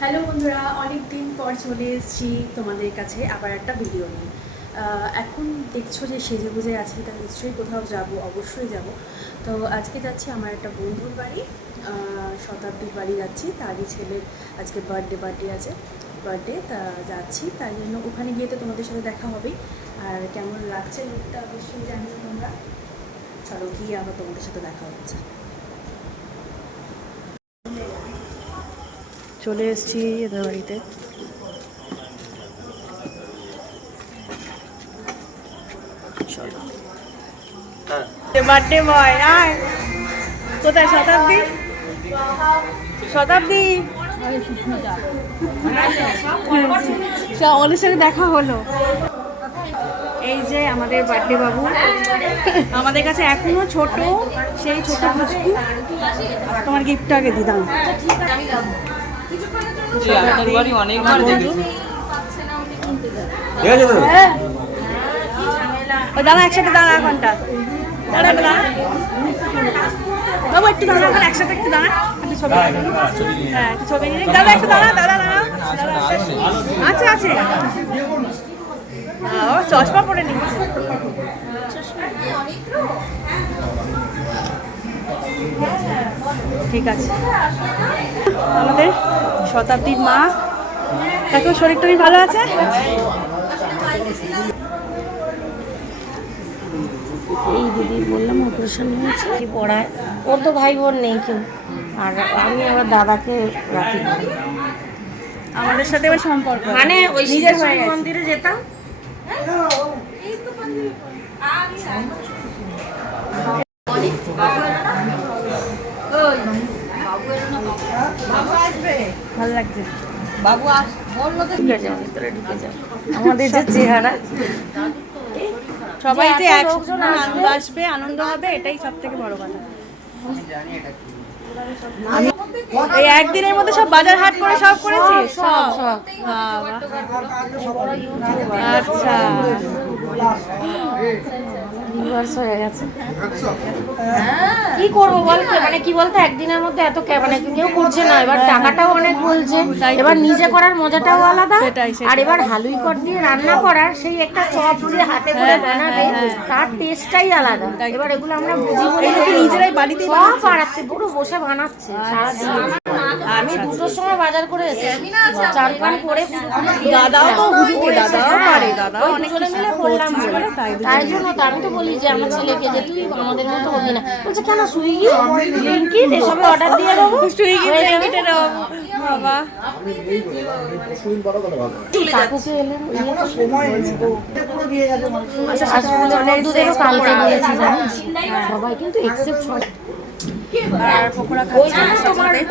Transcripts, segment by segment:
Hello বন্ধুরা, অনেক দিন পর চলে এসেছি তোমাদের কাছে আবার একটা ভিডিও নিয়ে। এখন দেখছো যে সেজে গুজে আছি, তা নিশ্চয়ই কোথাও যাব, অবশ্যই যাব। তো আজকে যাচ্ছি আমার একটা বন্ধুর বাড়ি, শতাব্দীর বাড়ি যাচ্ছি। তারই ছেলের আজকে বার্থডে আছে, তা যাচ্ছি। তাই জন্য ওখানে গিয়ে তো তোমাদের সাথে দেখা হবেই। আর কেমন লাগছে লুকটা অবশ্যই জানিও তোমরা। চলো গিয়ে আবার তোমাদের সাথে দেখা হচ্ছে। চলে এসেছি এদের বাড়িতে। বার্থডে বয় আয়। কোথায় শতাব্দী? শতাব্দী ওদের সাথে দেখা হলো। এই যে আমাদের বার্থডে বাবু, আমাদের কাছে এখনো ছোট, সেই ছোট পুচকু। তোমার গিফট আগে দিদাম। দাঁড়া একসাথে, দাঁড়া ঘন্টা, দাঁড়া দাঁড়া বাবু, একটু দাঁড়া, একসাথে একটু দাঁড়া, একটু ছবি। হ্যাঁ একটু ছবি নিলে দাদা, একটু দাঁড়া, দাদা দাঁড়া। আচ্ছা আছে, ও চশমা পরে নিচ্ছে। ঠিক আছে, আমাদের শতাব্দীর মা, দেখো শরীর টরীর ভালো আছে? এই দিদি বললাম অপারেশন হয়েছে, পড়ায় ওর তো ভাই বোন নেই কেউ, আর আমি আমার দাদাকে রাখি। আমাদের সাথে এবার সম্পর্ক মানে ওই নিজের মন্দিরে যেতাম। ভালো লাগছে বাবু ঢুকে যাও, ভিতরে ঢুকে যাও। আমাদের যে চেহারা, সবাই যে একজন আসবে, আনন্দ হবে, এটাই সব থেকে বড় কথা। আমি এই একদিনের মধ্যে সব বাজার হাট করে সব করেছি, সব। আচ্ছা হয়ে গেছে। কি করবো বল, মানে কি বলতো, একদিনের মধ্যে এত মানে কেউ করছে না। এবার টাকাটাও অনেক বলছে, এবার নিজে করার মজাটাও আলাদা। আর এবার হালুই কর দিয়ে রান্না করার সেই একটা চপ যে হাতে করে বানাবে, তার টেস্টটাই আলাদা। এবার এগুলো আমরা বুঝি বলে নিজেরাই বাড়িতে সব পাড়াতে পুরো বসে বানাচ্ছে সারাদিন। আমি দুটোর সময় বাজার করে এসেছি, চান পান করে দাদাও তো বুঝতে, দাদাও পারে, দাদা অনেক জনে মিলে করলাম। তাই জন্য তো আমি তো বলি যে আমার ছেলেকে যে তুই আমাদের মতো হবি না। বলছে কেন, সুইগি ব্লিঙ্কিট এসবে অর্ডার দিয়ে দেবো, সুইগি ব্লিঙ্কিটে দেবো। বাবা কাকুকে এলেন বন্ধুদেরও কালকে দিয়েছি জানিস, সবাই কিন্তু এক্সেপ্ট সব।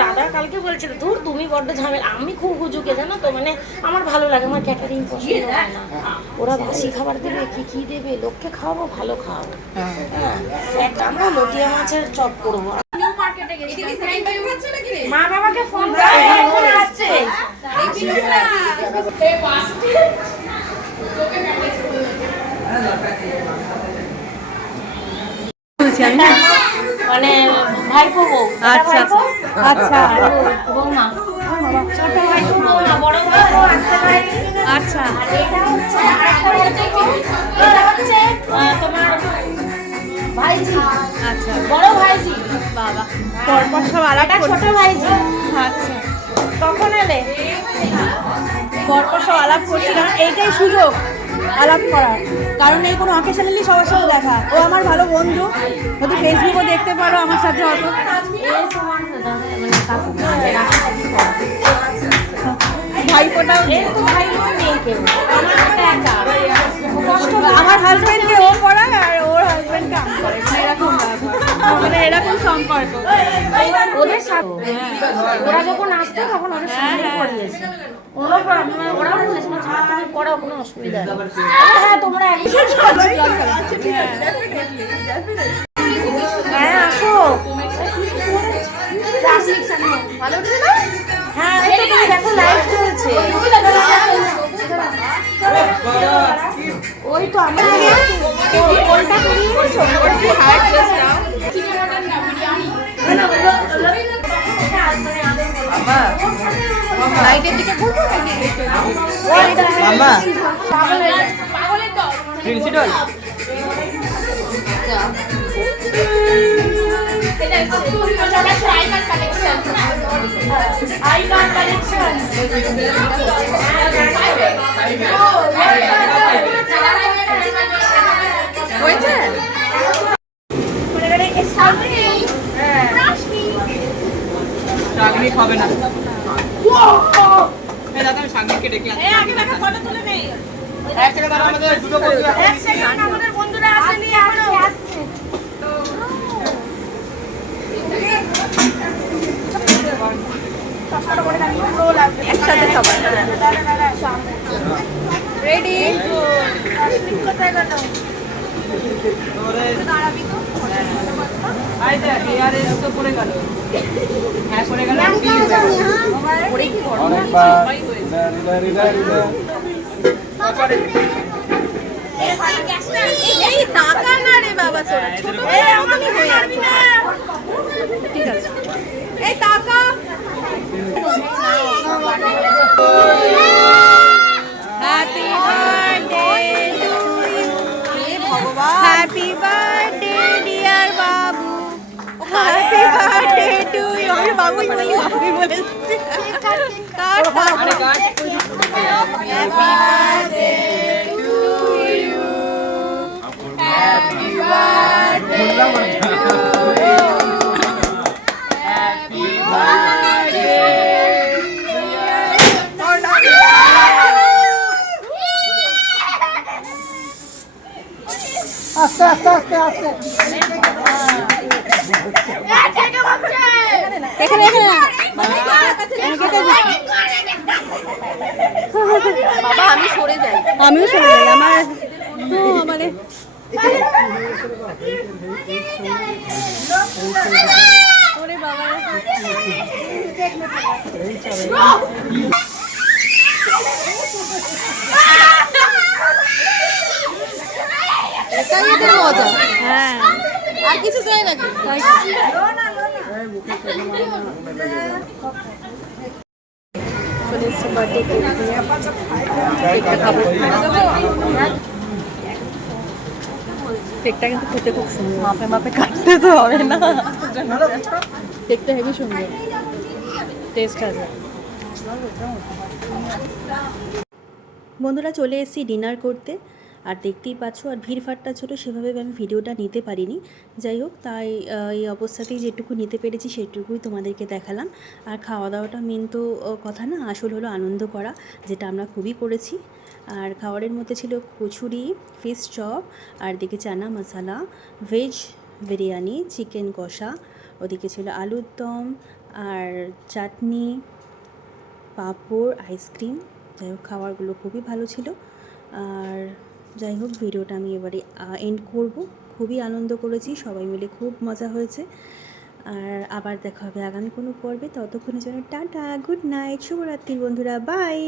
দাদা কালকে বলছিল ধুর তুমি বড্ড ঝামেলা। আমি খুব হুজুকে জানো তো, মানে আমার ভালো লাগে, আমার ক্যাটারিং পছন্দ হয় না। ওরা বাসি খাবার দেবে, কি দেবে, লোককে খাওয়াবো, ভালো খাওয়াবো। হ্যাঁ আমরা লটিয়া মাছের চপ করবো। মা বাবাকে ফোন করে আসছে। মানে ভাইপো বউ। আচ্ছা আচ্ছা বৌমা, ছোট ভাইপো বৌমা, বড় ভাইপো আসতে পারে। আচ্ছা, এটা হচ্ছে তোমার ভাইজি। আচ্ছা বড় ভাইজি। বাবা, পরপর সব আলাদা ছোট ভাইজি। আচ্ছা, কখন এলে? পরপর সব আলাপ করছিলাম। এইটাই সুযোগ আলাপ করার, কারণ এই কোনো অকেশনালি সবার সাথে দেখা। ও আমার ভালো বন্ধু, যদি ফেসবুকও দেখতে পারো আমার সাথে হতো। ভাইপোটাও আমার হাজবেন্ডকে ও পড়ায় আর ওর হাজবেন্ডকে আমি পড়াই, এরকম ব্যাপার, মানে এরকম সম্পর্ক ওদের সাথে। ওরা যখন আসতো তখন ওদের সাথে পড়িয়েছে, ওরাও বলেছে তুমি পড়াও, কোনো অসুবিধা নেই। হ্যাঁ তোমরা হ্যাঁ আসো। হ্যাঁ দেখো লাইভ চলছে। ওই তো আমরা কোনটা করি লাইটের দিকে ঘুরবো নাকি? মাম্মা পাগলের দল প্রিন্সিপাল হয়েছে? শাগনিক হবে না এই দাদা আমি শাগনিককে ডেকে আনছি আগে দেখা ফটো তুলে নেই এক সেকেন্ড দাঁড়াও আমাদের দুটো বন্ধু এক সেকেন্ড আমাদের বন্ধুরা আসেনি এখনো একসাথে সবাই রেডি। কোথায় গেল দাঁড়াবি তো আইতে এআরএস তো পড়ে গেল হ্যাঁ পড়ে গেল পরে কি করবো? এই টাকা না রে বাবা, ছোট ছোট এমনই হয়ে যাবে না। ঠিক আছে, এই টাকা হ্যাপি বার্থডে টু ইউ। হে ভগবান, happy birthday dear Babu, happy birthday to you. আমি বাবুই বলি, বাবুই বলেছি। Cut cut. আরে cut happy birthday to you, happy birthday to you, happy birthday. আস্তে আস্তে আস্তে আস্তে এখানে এখানে বাবা, আমি সরে যাই, আমিও সরে যাই। আমার মানে ওরে বাবা, এটাই এদের মজা। হ্যাঁ, আর কিছু চাই নাকি? চলে এসছে বার্থডে কেক নিয়ে, কেকটা খাবো। কেকটা কিন্তু খেতে খুব সুন্দর, মাপে মাপে কাটতে তো হবে না, কেকটা হেবি সুন্দর, টেস্ট আছে। বন্ধুরা চলে এসেছি ডিনার করতে, আর দেখতেই পাচ্ছ আর ভিড়ভাট্টা ছোটো, সেভাবে আমি ভিডিওটা নিতে পারিনি। যাই হোক, তাই এই অবস্থাতেই যেটুকু নিতে পেরেছি সেটুকুই তোমাদেরকে দেখালাম। আর খাওয়া দাওয়াটা মেন তো কথা না, আসল হলো আনন্দ করা, যেটা আমরা খুবই করেছি। আর খাবারের মধ্যে ছিল কচুরি, ফিশ চপ, আর দিকে চানা মশলা, ভেজ বিরিয়ানি, চিকেন কষা, ওদিকে ছিল আলুর দম আর চাটনি, পাঁপড়, আইসক্রিম। যাই হোক, খাবারগুলো খুবই ভালো ছিল। আর যাই হোক, ভিডিওটা আমি এবারে এন্ড করব। খুবই আনন্দ করেছি, সবাই মিলে খুব মজা হয়েছে। আর আবার দেখা হবে আগামী কোনো পর্বে, ততক্ষণের জন্য টাটা, গুড নাইট, শুভরাত্রি বন্ধুরা, বাই।